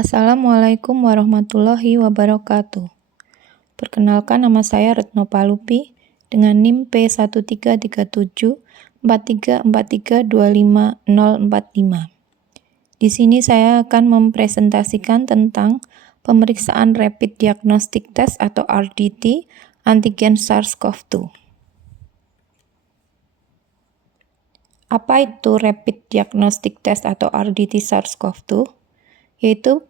Assalamualaikum warahmatullahi wabarakatuh. Perkenalkan, nama saya Retno Palupi dengan NIM P13374343250045. Di sini saya akan mempresentasikan tentang pemeriksaan Rapid Diagnostic Test atau RDT antigen SARS-CoV-2. Apa itu Rapid Diagnostic Test atau RDT SARS-CoV-2? Yaitu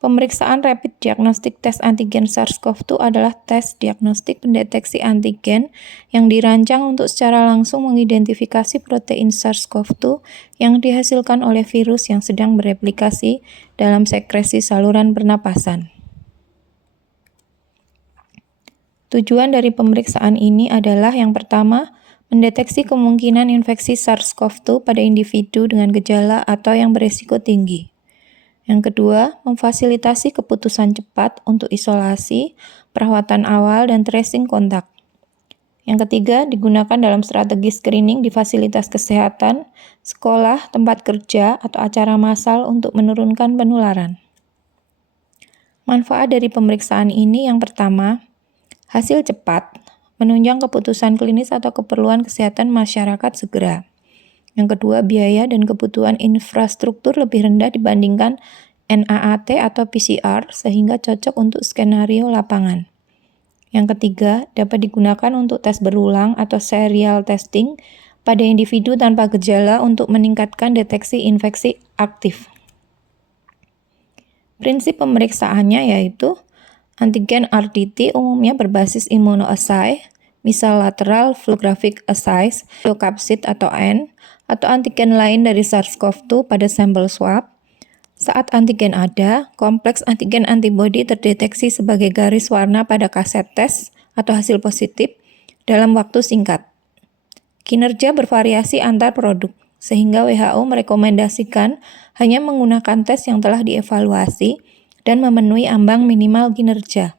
pemeriksaan Rapid Diagnostic Test antigen SARS-CoV-2 adalah tes diagnostik pendeteksi antigen yang dirancang untuk secara langsung mengidentifikasi protein SARS-CoV-2 yang dihasilkan oleh virus yang sedang bereplikasi dalam sekresi saluran pernapasan. Tujuan dari pemeriksaan ini adalah yang pertama, mendeteksi kemungkinan infeksi SARS-CoV-2 pada individu dengan gejala atau yang berisiko tinggi. Yang kedua, memfasilitasi keputusan cepat untuk isolasi, perawatan awal, dan tracing kontak. Yang ketiga, digunakan dalam strategi screening di fasilitas kesehatan, sekolah, tempat kerja, atau acara massal untuk menurunkan penularan. Manfaat dari pemeriksaan ini yang pertama, hasil cepat, menunjang keputusan klinis atau keperluan kesehatan masyarakat segera. Yang kedua, biaya dan kebutuhan infrastruktur lebih rendah dibandingkan NAAT atau PCR sehingga cocok untuk skenario lapangan. Yang ketiga, dapat digunakan untuk tes berulang atau serial testing pada individu tanpa gejala untuk meningkatkan deteksi infeksi aktif. Prinsip pemeriksaannya yaitu antigen RDT umumnya berbasis immunoassay, misal lateral fluorographic assays, leukapsid atau N, atau antigen lain dari SARS-CoV-2 pada sampel swab. Saat antigen ada, kompleks antigen antibodi terdeteksi sebagai garis warna pada kaset tes atau hasil positif dalam waktu singkat. Kinerja bervariasi antar produk, sehingga WHO merekomendasikan hanya menggunakan tes yang telah dievaluasi dan memenuhi ambang minimal kinerja.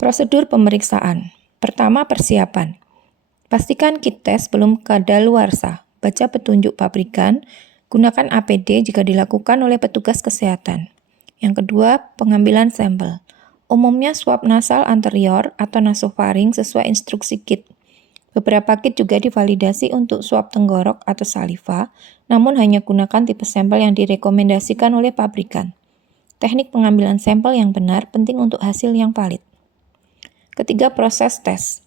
Prosedur pemeriksaan. Pertama, persiapan. Pastikan kit tes belum kadaluarsa. Baca petunjuk pabrikan. Gunakan APD jika dilakukan oleh petugas kesehatan. Yang kedua, pengambilan sampel. Umumnya swab nasal anterior atau nasofaring sesuai instruksi kit. Beberapa kit juga divalidasi untuk swab tenggorok atau saliva, namun hanya gunakan tipe sampel yang direkomendasikan oleh pabrikan. Teknik pengambilan sampel yang benar penting untuk hasil yang valid. Ketiga, proses tes.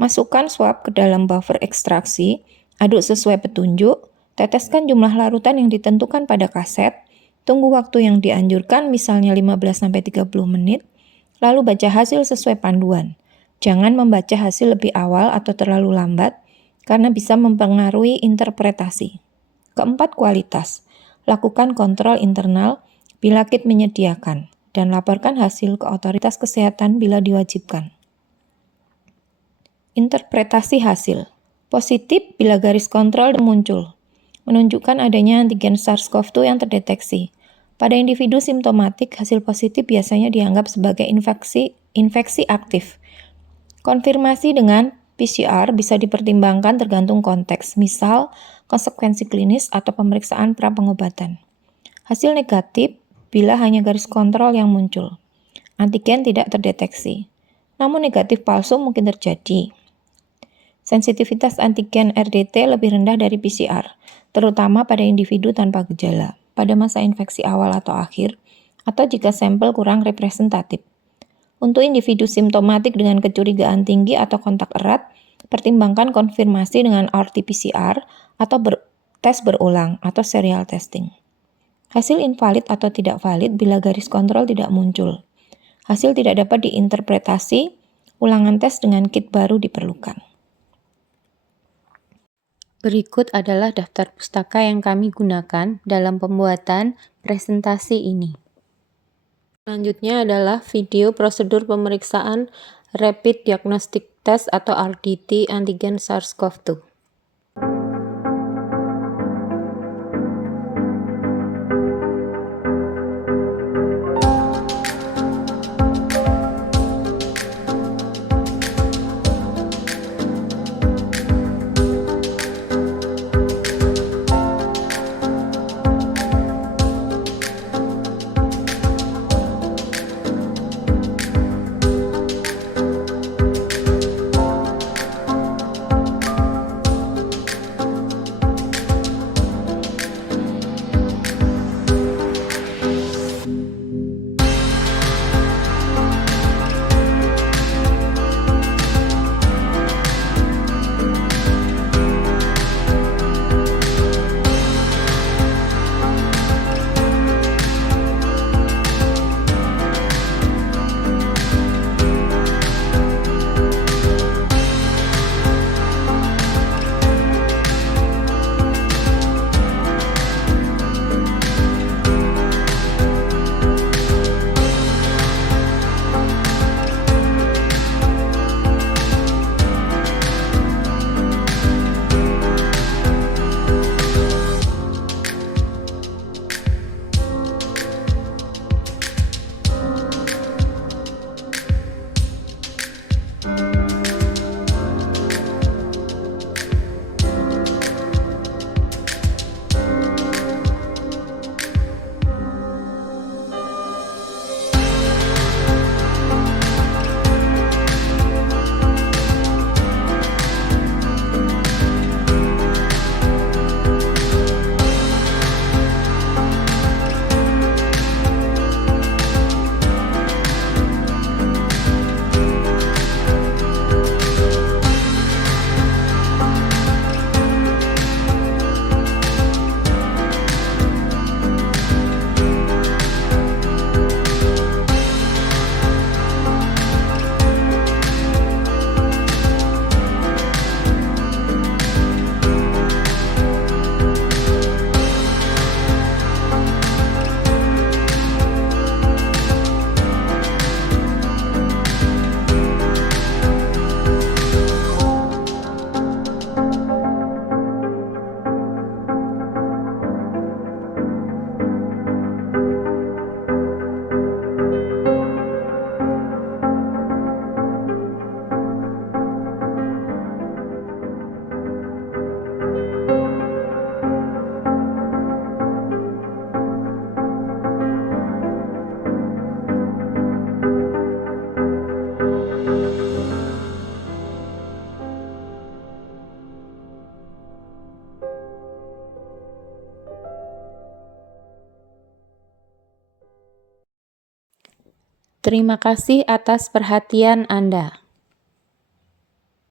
Masukkan swab ke dalam buffer ekstraksi, aduk sesuai petunjuk, teteskan jumlah larutan yang ditentukan pada kaset, tunggu waktu yang dianjurkan misalnya 15-30 menit, lalu baca hasil sesuai panduan. Jangan membaca hasil lebih awal atau terlalu lambat, karena bisa mempengaruhi interpretasi. Keempat, kualitas. Lakukan kontrol internal bila kit menyediakan, dan laporkan hasil ke otoritas kesehatan bila diwajibkan. Interpretasi hasil. Positif bila garis kontrol muncul, menunjukkan adanya antigen SARS-CoV-2 yang terdeteksi. Pada individu simptomatik, hasil positif biasanya dianggap sebagai infeksi aktif. Konfirmasi dengan PCR bisa dipertimbangkan tergantung konteks, misal konsekuensi klinis atau pemeriksaan pra-pengobatan. Hasil negatif bila hanya garis kontrol yang muncul. Antigen tidak terdeteksi. Namun negatif palsu mungkin terjadi. Sensitivitas antigen RDT lebih rendah dari PCR, terutama pada individu tanpa gejala, pada masa infeksi awal atau akhir, atau jika sampel kurang representatif. Untuk individu simptomatik dengan kecurigaan tinggi atau kontak erat, pertimbangkan konfirmasi dengan RT-PCR atau tes berulang atau serial testing. Hasil invalid atau tidak valid bila garis kontrol tidak muncul. Hasil tidak dapat diinterpretasi, ulangan tes dengan kit baru diperlukan. Berikut adalah daftar pustaka yang kami gunakan dalam pembuatan presentasi ini. Selanjutnya adalah video prosedur pemeriksaan Rapid Diagnostic Test atau RDT antigen SARS-CoV-2. Terima kasih atas perhatian Anda.